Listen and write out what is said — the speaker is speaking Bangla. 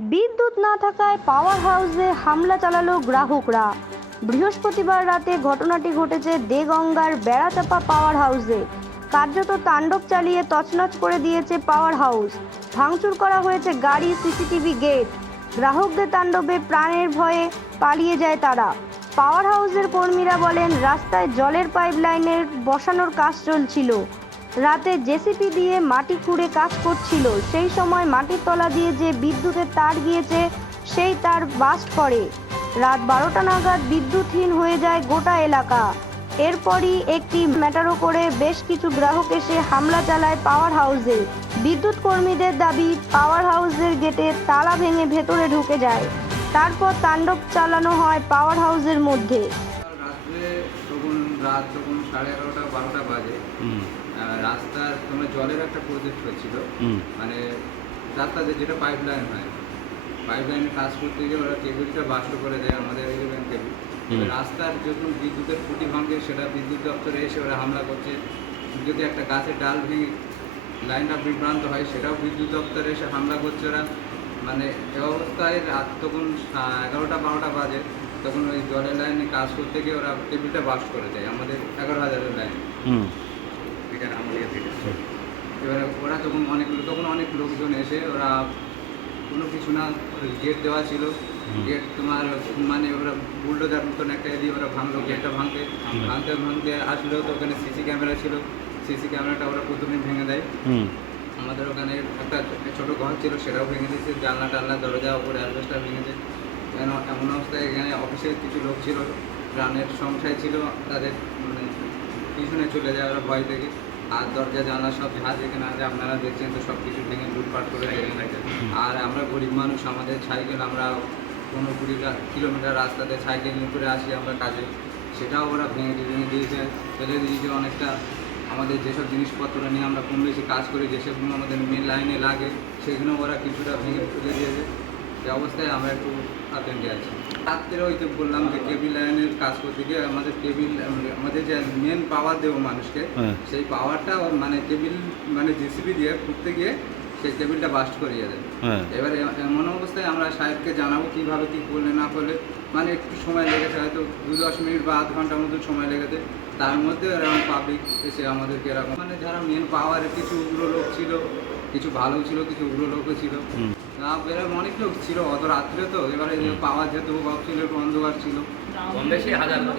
বিদ্যুৎ না থাকায় পাওয়ার হাউসে হামলা চালালো গ্রাহকরা। বৃহস্পতিবার রাতে ঘটনাটি ঘটেছে দেগঙ্গার বেড়াচাপা পাওয়ার হাউসে। কার্যত তাণ্ডব চালিয়ে তছনছ করে দিয়েছে পাওয়ার হাউস। ভাঙচুর করা হয়েছে গাড়ি, সিসিটিভি, গেট। গ্রাহকদের তাণ্ডবে প্রাণের ভয়ে পালিয়ে যায় তারা। পাওয়ার হাউসের কর্মীরা বলেন, রাস্তায় জলের পাইপলাইনের বসানোর কাজ চলছিল। রাতে জেসিপি দিয়ে মাটি খুঁড়ে কাজ করছিল। সেই সময় মাটির তলা দিয়ে যে বিদ্যুতের তার গিয়েছে সেই তার বাস্ট করে। রাত 12টা নাগাদ বিদ্যুৎহীন হয়ে যায় গোটা এলাকা। এরপরই একটি ম্যাটারো করে বেশ কিছু গ্রাহক এসে হামলা চালায় পাওয়ার হাউসে। বিদ্যুৎ কর্মীদের দাবি, পাওয়ার হাউসের গেটে তালা ভেঙে ভেতরে ঢুকে যায়। তারপর তাণ্ডব চালানো হয় পাওয়ার হাউসের মধ্যে। রাত তখন 11:30-12টা বাজে। রাস্তার তোমার জলের একটা প্রজেক্ট হচ্ছিল, মানে রাস্তাতে যেটা পাইপ লাইন হয়, পাইপ লাইনে কাজ করতে গিয়ে ওরা কেবিলটা বাস্ট করে দেয়, আমাদের ইলেভেন কেবিল। রাস্তার যখন বিদ্যুতের খুঁটি ভাঙে সেটা বিদ্যুৎ দপ্তরে এসে ওরা হামলা করছে। যদি একটা গাছের ডাল ভেঙে লাইনটা বিভ্রান্ত হয় সেটাও বিদ্যুৎ দপ্তরে এসে হামলা করছে ওরা। মানে এ অবস্থায় রাত তখন 11টা-12টা বাজে, তখন ওই জলের লাইনে কাজ করতে গিয়ে ওরা কেবিলটা বাস্ট করে দেয়, আমাদের 11,000-এর লাইন। এবারে ওরা তখন অনেক লোকজন এসে ওরা কোনো কিছু না, গেট দেওয়া ছিল, গেট তোমার মানে ওরা বুলডোজার মতন একটা দিয়ে ওরা ভাঙলো, গেটটা ভাঙতে আসলো। তো ওখানে সিসি ক্যামেরা ছিল, সিসি ক্যামেরাটা ওরা প্রথমে ভেঙে দেয়। আমাদের ওখানে একটা ছোটো ঘর ছিল, সেটাও ভেঙে দিয়েছে, জানলা টানলা দরজা উপরে অ্যালবেস্টার ভেঙেছে। এমন অবস্থায় এখানে অফিসের কিছু লোক ছিল, প্রাণের সংশয় ছিল, তাদের মানে পিছনে চলে যায় ওরা ভয় থেকে। আর দরজা জানলা সব যা যেখানে আছে আপনারা দেখছেন তো সব কিছু ভেঙে লুটপাট করে থাকে। আর আমরা গরিব মানুষ, আমাদের সাইকেল, আমরা 15-20 কিলোমিটার রাস্তাতে সাইকেল নিয়ে করে আসি আমরা কাজে, সেটাও ওরা ভেঙে দিয়েছে, ফেলে দিয়েছে অনেকটা। আমাদের যেসব জিনিসপত্র নিয়ে আমরা কম বেশি কাজ করি, যেসবগুলো আমাদের মেন লাইনে লাগে, সেগুলো ওরা কিছুটা ভেঙে ফেলে দিয়েছে। এই অবস্থায় আমরা একটু আতঙ্কে আছি। রাত্রে ওই তো বললাম যে কেবিল লাইনের কাজ করতে গিয়ে আমাদের যে মেন পাওয়ার দেবো মানুষকে, সেই পাওয়ারটা মানে কেবিল মানে জেসিবি দিয়ে খুঁড়তে গিয়ে সেই কেবিলটা বাস্ট করিয়ে দেয়। এবারে এমন অবস্থায় আমরা সাহেবকে জানাবো কীভাবে কী করলে না করলে, মানে একটু সময় লেগেছে, হয়তো 2-10 মিনিট বা আধ ঘন্টার মতো সময় লেগেছে। তার মধ্যে এরকম পাবলিক এসে আমাদেরকে এরকম মানে যারা মেন পাওয়ারের কিছু উগ্র লোক ছিল, কিছু ভালো ছিল, কিছু উগ্র লোকও ছিল। এরকম অনেক লোক ছিল অত রাত্রে, তো এবারে পাওয়ার যেহেতু ছিল, একটু অন্ধকার ছিল, কম বেশি 1000 লোক।